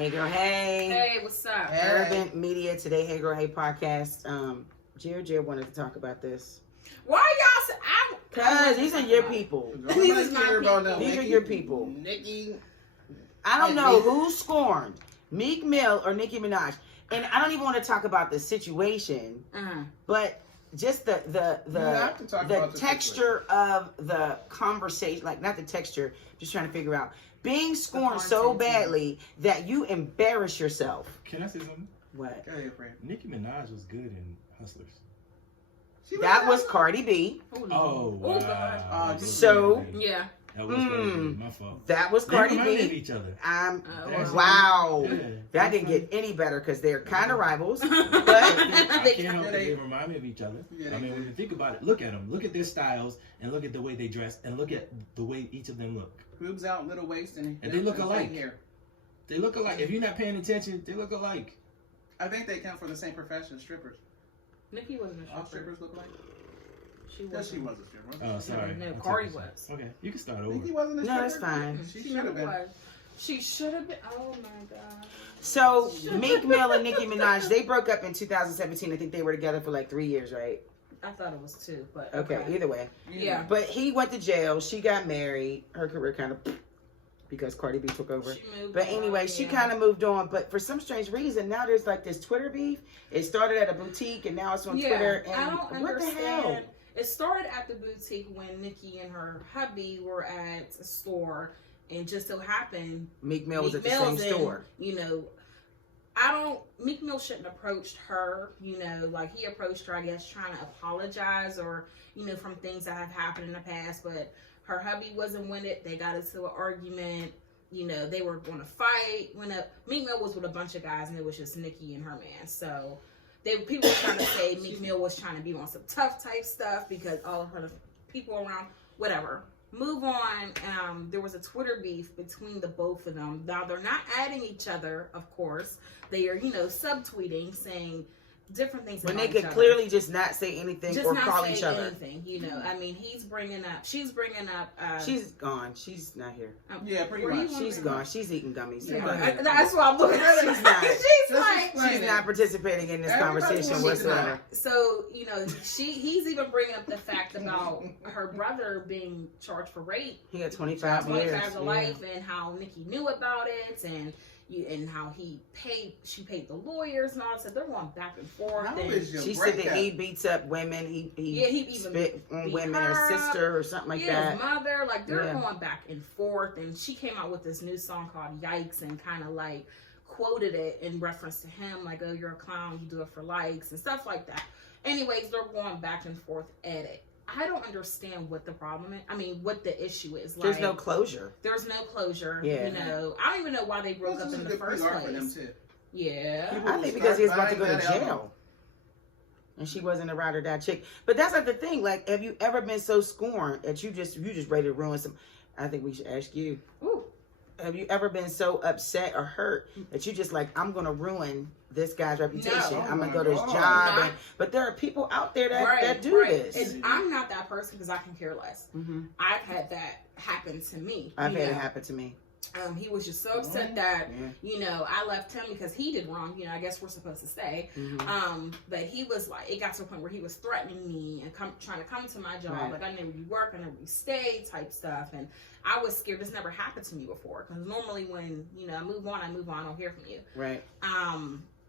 Hey girl, hey. Hey, what's up? Hey. Urban Media Today, Hey Girl, Hey podcast. Jared wanted to talk about this. Why y'all? Cause these are your people. These are your people. Nicki. I don't know who's scorned, Meek Mill or Nicki Minaj, and I don't even want to talk about the situation, but just the texture of the conversation, like not the texture, just trying to figure out being scorned so badly that you embarrass yourself. Can I say something? What? Go ahead, Frank. Nicki Minaj was good in Hustlers. That was Cardi B. Oh, wow. So, yeah. That was crazy. My fault. That was Cardi they B. Of each other. Wow. Yeah. That didn't get any better because they're kind of rivals. But I can't help it. They remind me of each other. I mean, when you think about it, look at them. Look at their styles and look at the way they dress and look at the way each of them look. Boobs out, little waist, and they look alike. They look alike. If you're not paying attention, they look alike. I think they come from the same profession, strippers. Nicki wasn't a stripper. All strippers look alike? She was a stripper. Oh, sorry. No, Cardi was. Okay, you can start over. Nicki wasn't a stripper? No, it's fine. She should have been. She should have been. Oh my God. So, Meek Mill and Nicki Minaj, they broke up in 2017. I think they were together for like 3 years, right? I thought it was 2, but okay. Either way. Yeah. But he went to jail. She got married. Her career kind of because Cardi B took over. But anyway, she kind of moved on. But for some strange reason, now there's like this Twitter beef. It started at a boutique and now it's on Twitter. And I don't what understand. the hell? It started at the boutique when Nicki and her hubby were at a store, and just so happened Meek Mill was at the same store. You know, Meek Mill shouldn't have approached her, you know, like he approached her, I guess, trying to apologize or, you know, from things that have happened in the past, but her hubby wasn't with it. They got into an argument. You know, they were going to fight. Meek Mill was with a bunch of guys, and it was just Nicki and her man. So people were trying to say Meek Mill was trying to be on some tough type stuff because all of her people around, whatever. Move on. There was a Twitter beef between the both of them. Now they're not adding each other, of course. They are, you know, subtweeting, saying different things. When they could clearly just not say anything or call each other. Anything, you know. I mean, she's bringing up. She's gone. She's not here. Yeah, pretty much. She's gone. She's eating gummies. Yeah. That's why I'm looking at her. She's not participating in this conversation whatsoever. So, you know, he's even bringing up the fact about her brother being charged for rape. He had 25 years to life, and how Nicki knew about it, and how she paid the lawyers and all that. So they're going back and forth. She said that he beats up women. He spit on women, her sister or something like that. His mother, like they're going back and forth. And she came out with this new song called "Yikes" and kind of like quoted it in reference to him, like, "Oh, you're a clown. You do it for likes and stuff like that." Anyways, they're going back and forth at it. I don't understand what the problem is. I mean, what the issue is. There's no closure. There's no closure. Yeah. You know, I don't even know why they broke up in the first place. Yeah. I think because he was about to go to jail. And she wasn't a ride or die chick. But that's like the thing. Like, have you ever been so scorned that you just ready to ruin some? I think we should ask you. Ooh. Have you ever been so upset or hurt that you just like, I'm going to ruin this guy's reputation. No. I'm going to go to his job. But there are people out there that do this. And I'm not that person because I can care less. Mm-hmm. I've had that happen to me. I've had it happen to me. He was just so upset that, you know, I left him because he did wrong. You know, I guess we're supposed to stay. Mm-hmm. But he was like, it got to a point where he was threatening me and trying to come to my job. Right. Like, I know where you work, I know where you stay type stuff. And I was scared. This never happened to me before. Because normally when, you know, I move on, I don't hear from you. Right.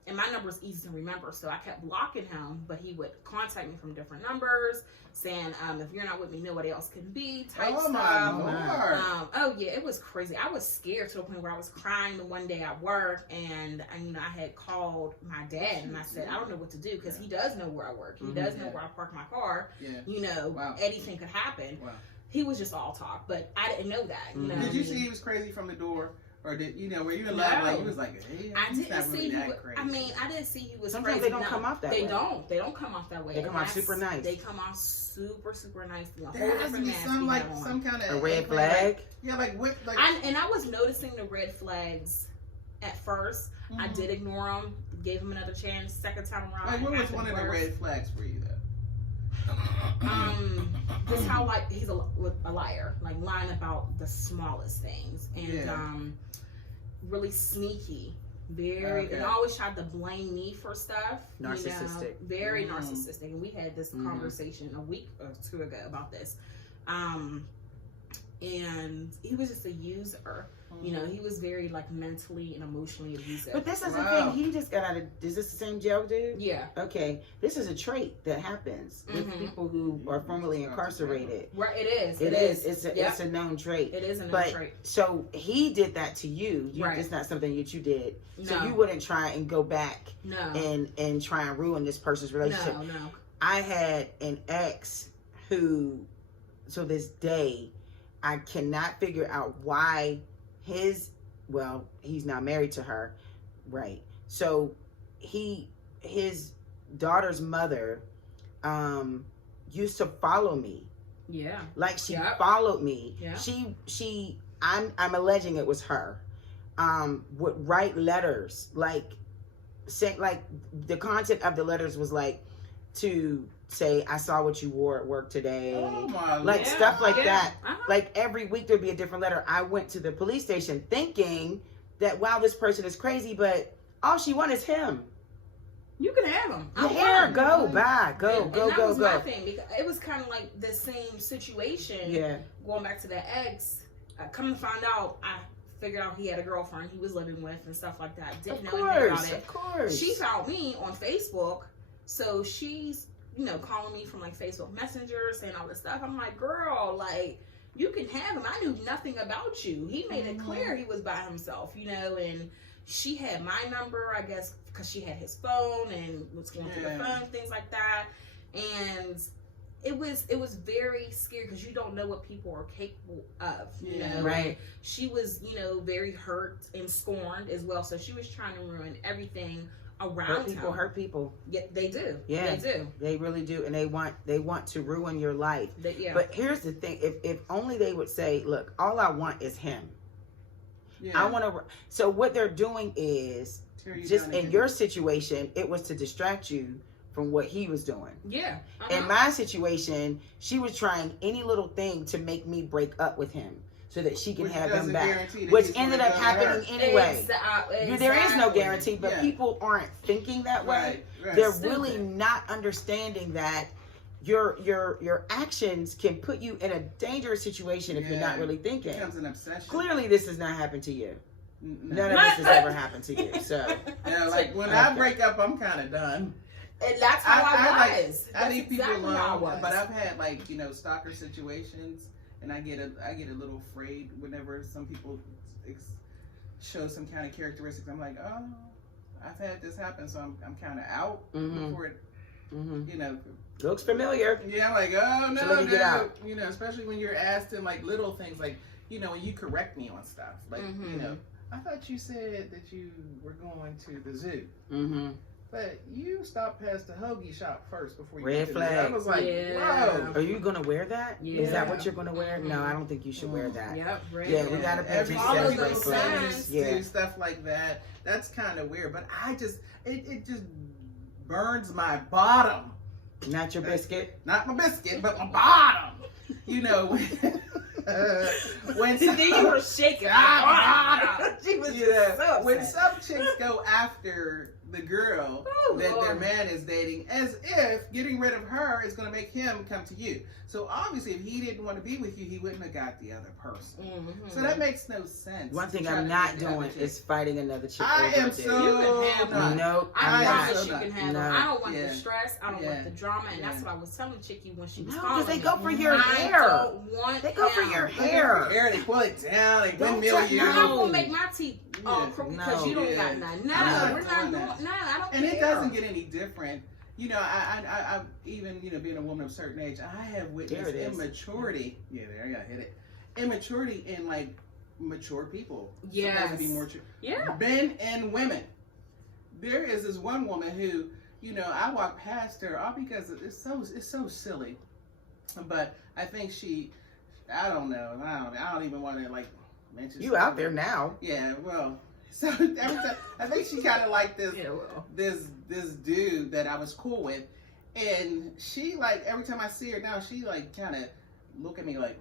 And my number is easy to remember, so I kept blocking him, but he would contact me from different numbers, saying, if you're not with me, nobody else can be, type stuff. Oh, yeah, it was crazy. I was scared to the point where I was crying the one day at work, and you know, I had called my dad, and I said, I don't know what to do, because he does know where I work. He does know where I park my car. Yeah. You know, anything could happen. Wow. He was just all talk, but I didn't know that. You know? Did you see he was crazy from the door? Or did you know? Were you in love? Like he was like, hey, I didn't see. I mean, I didn't see he was. Sometimes crazy. they don't come off that way. They don't come off that way. They come off super nice. They come off super nice. There has to be some kind of a red flag. Yeah, like what? Like I was noticing the red flags at first. Mm-hmm. I did ignore them. Gave him another chance. Second time around. Like what was one of the red flags for you though? Just how like he's a liar, like lying about the smallest things, and really sneaky. Very, and always tried to blame me for stuff. Narcissistic. Very narcissistic. And we had this conversation a week or two ago about this. And he was just a user. You know, he was very like mentally and emotionally abusive. But this is the thing. He just got out of. Is this the same jail dude? Yeah. Okay. This is a trait that happens with people who are formerly incarcerated. Right. It is. It is. It's a known trait. It is a known trait. So he did that to you. It's not something that you did. So you wouldn't try and go back. And try and ruin this person's relationship. No. I had an ex who, so this day, I cannot figure out why he's not married to her, right? So his daughter's mother used to follow me. Yeah. Like she followed me. Yeah. I'm alleging it was her. Would write letters, like the content of the letters was like to say, I saw what you wore at work today. Oh my like stuff like that. Uh-huh. Like every week there'd be a different letter. I went to the police station thinking that, wow, this person is crazy, but all she wants is him. You can have him. Go, bye, go. That was my thing, because it was kind of like the same situation. Yeah. Going back to the ex, come to find out, I figured out he had a girlfriend he was living with and stuff like that. Didn't know anything about it. Of course. She found me on Facebook, so she's, calling me from like Facebook Messenger, saying all this stuff. I'm like, girl, like, you can have him. I knew nothing about you. He made it clear he was by himself, and she had my number, I guess, because she had his phone and was going through the phone, things like that. And it was very scary because you don't know what people are capable of, you know. Right. She was, very hurt and scorned as well. So she was trying to ruin everything around him. Hurt people. Yeah, they do. Yeah, they do. They really do, and they want to ruin your life. Yeah. But here's the thing: if only they would say, "Look, all I want is him." Yeah. I want to. So what they're doing is just in your situation, it was to distract you from what he was doing. Yeah. In my situation, she was trying any little thing to make me break up with him, so that she can have him back, which ended up happening anyway. Exactly. There is no guarantee, but people aren't thinking that way. Right. They're really not understanding that your actions can put you in a dangerous situation if you're not really thinking. It becomes an obsession. Clearly, this has not happened to you. None of this has ever happened to you. So like when I break up, I'm kind of done. And that's how I was. I leave people alone, but I've had stalker situations. And I get a little afraid whenever some people show some kind of characteristics. I'm like, oh, I've had this happen, so I'm kind of out before it, looks familiar. Yeah, I'm like, oh no, so let me get out. Especially when you're asked in like little things, like when you correct me on stuff, like I thought you said that you were going to the zoo. But you stopped past the hoagie shop first before you Red flag. I was like, whoa. Are you going to wear that? Yeah. Is that what you're going to wear? No, I don't think you should wear that. Yep. Yeah, we got to pay attention to red flags. Yeah. Stuff like that. That's kind of weird. But it just burns my bottom. Not your biscuit? Not my biscuit, but my bottom. When then you were shaking. She was so when some chicks go after the girl their man is dating, as if getting rid of her is going to make him come to you. So obviously, if he didn't want to be with you, he wouldn't have got the other person. So that makes no sense. One thing I'm not doing is fighting another chick. I am so you can have not. No, I promise you can have them. I don't want the stress. I don't want the drama, and that's what I was telling Chicky when she was calling. Because they go for your hair. They go for your hair. They pull it down. They windmill you. I'm gonna make my teeth all crooked because you don't got none. No, we're not doing. No, I don't care. And it doesn't get any different. I even being a woman of a certain age, I have witnessed immaturity. Yeah, there I got hit it. Immaturity in like mature people. Yes. To be more true. Yeah. Men and women. There is this one woman who, I walk past her all because it's so silly. But I think I don't know. I don't even want to like mention. You out there now? Yeah. Well. So every time, I think she kind of like this dude that I was cool with, and she like every time I see her now, she like kind of look at me like,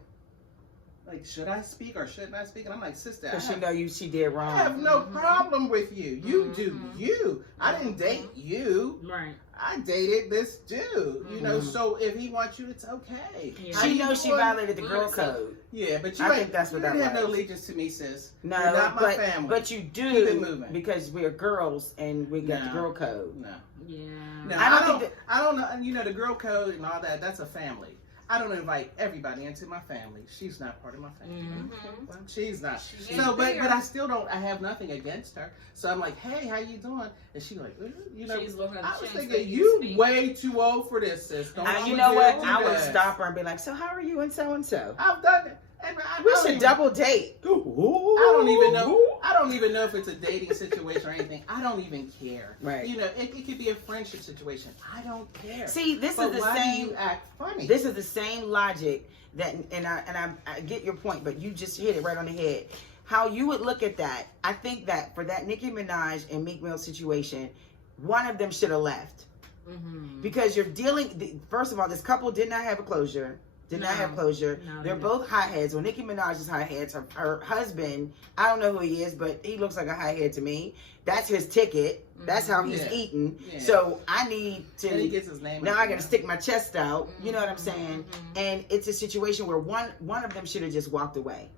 like, should I speak or shouldn't I speak? And I'm like, sister, because she know she did wrong. I have no problem with you. You do you. I didn't date you. Right. I dated this dude. You know, so if he wants you, it's okay. Yeah. She knows she violated the girl code. Yeah, but I think that's what that was. You have no allegiance to me, sis. No, you're not my family. But you do, keep it moving. because we're girls and we got the girl code. No. Yeah. No, I don't know. You know, the girl code and all that. That's a family. I don't invite everybody into my family. She's not part of my family. Mm-hmm. She's not. She So, but I still don't. I have nothing against her. So I'm like, hey, how you doing? And she's like, you know, I was thinking you way too old for this, sis. You know what? I would stop her and be like, so how are you and so and so? I've done it. We should double date. I don't even know. I don't even know if it's a dating situation or anything. I don't even care. Right. You know, it could be a friendship situation. I don't care. See, this is the why same. do you act funny? This is the same logic that, and I get your point, but you just hit it right on the head. How you would look at that? I think that for that Nicki Minaj and Meek Mill situation, one of them should have left, because you're dealing. First of all, this couple did not have a closure. Did not have closure. No, they're both hotheads. Well, Nicki Minaj is hotheads. Her husband, I don't know who he is, but he looks like a hothead to me. That's his ticket. That's how he's eating. Yeah. So I need to. And he gets his name. Now I got to stick my chest out. You know what I'm saying? And it's a situation where one of them should have just walked away.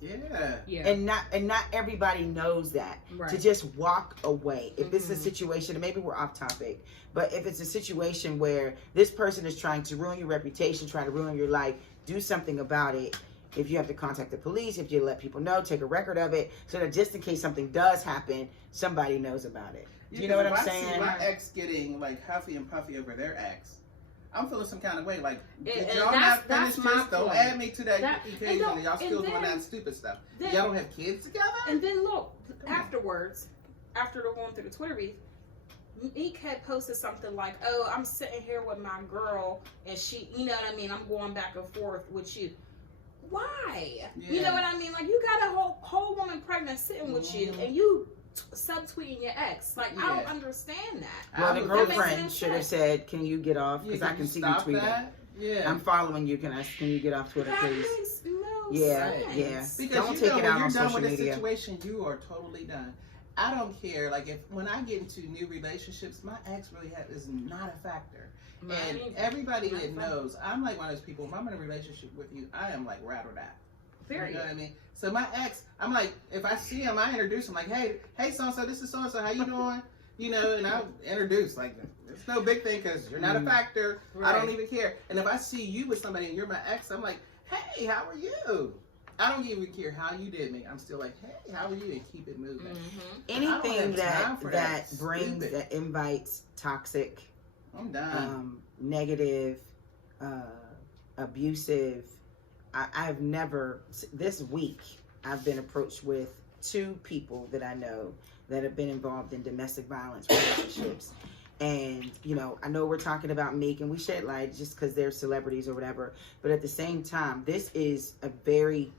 Yeah. And not everybody knows that. Right. To just walk away. If it's a situation, and maybe we're off topic, but if it's a situation where this person is trying to ruin your reputation, trying to ruin your life, do something about it. If you have to contact the police, if you let people know, take a record of it, so that just in case something does happen, somebody knows about it. Do you know what I'm saying? I see my ex getting like huffy and puffy over their ex, I'm feeling some kind of way. Like, did y'all not finish this? Don't add me to that occasion. And y'all still doing that stupid stuff. Y'all don't have kids together? And then look, afterwards, after they're going through the Twitter beef, Meek had posted something like, oh, I'm sitting here with my girl, and she, you know what I mean, I'm going back and forth with you. Why? Yeah. You know what I mean? Like, you got a whole woman pregnant sitting with you, and you subtweeting your ex. Like, I don't understand that. Well, the girlfriend should have said, can you get off? Because I can see you tweeting. Yeah. I'm following you. Can you get off Twitter, please? That makes no Because sense. don't take it out on social media. When you're done with the situation, you are totally done. I don't care. Like, when I get into new relationships, my ex really is not a factor. And everybody that knows, I'm like one of those people, if I'm in a relationship with you, I am like ride or die. Period. You know what I mean? So my ex, I'm like, if I see him, I introduce him like, hey, so-and-so, this is so-and-so, how you doing? You know, and I'll introduce, like, it's no big thing because you're not a factor. Right. I don't even care. And if I see you with somebody and you're my ex, I'm like, hey, how are you? I don't even care how you did me. I'm still like, hey, how are you? And keep it moving. Anything that brings, that invites toxic, I'm done. Negative, abusive. I've never, this week, I've been approached with 2 people that I know that have been involved in domestic violence relationships. And, you know, I know we're talking about Meek and we shed light just because they're celebrities or whatever. But at the same time, this is a very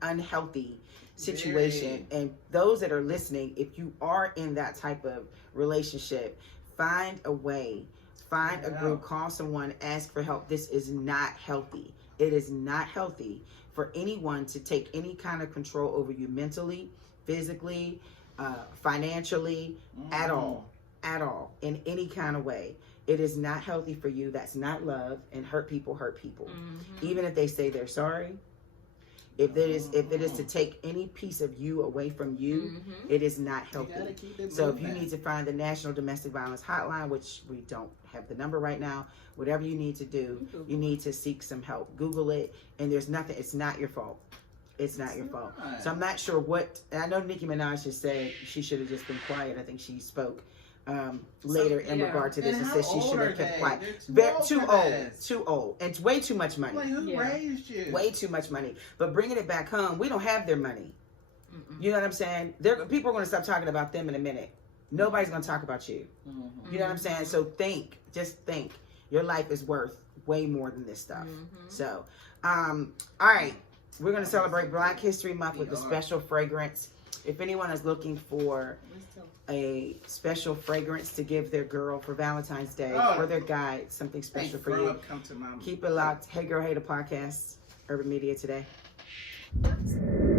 unhealthy situation. And those that are listening, if you are in that type of relationship, find a way. Find a group, call someone, ask for help. This is not healthy. It is not healthy for anyone to take any kind of control over you mentally, physically, financially, at all, in any kind of way. It is not healthy for you. That's not love. And hurt people. Even if they say they're sorry. If it is to take any piece of you away from you, it is not healthy. So if you need to find the National Domestic Violence Hotline, which we don't have the number right now, whatever you need to do, you need to seek some help. Google it, and there's nothing. It's not your fault. It's not your fault. So I'm not sure what. I know Nicki Minaj just said she should have just been quiet. I think she spoke later in regard to this and said she should have kept quiet. Too old, and it's way too much money. Like, who raised you? Way too much money. But bringing it back home, we don't have their money. You know what I'm saying? People are going to stop talking about them in a minute. Nobody's going to talk about you. You know what I'm saying? So just think. Your life is worth way more than this stuff. So, all right. We're going to celebrate Black History Month with a special fragrance. If anyone is looking for a special fragrance to give their girl for Valentine's Day or their guy, something special for you, keep it locked. Hey Girl, Hey the podcast, Urban Media Today. What?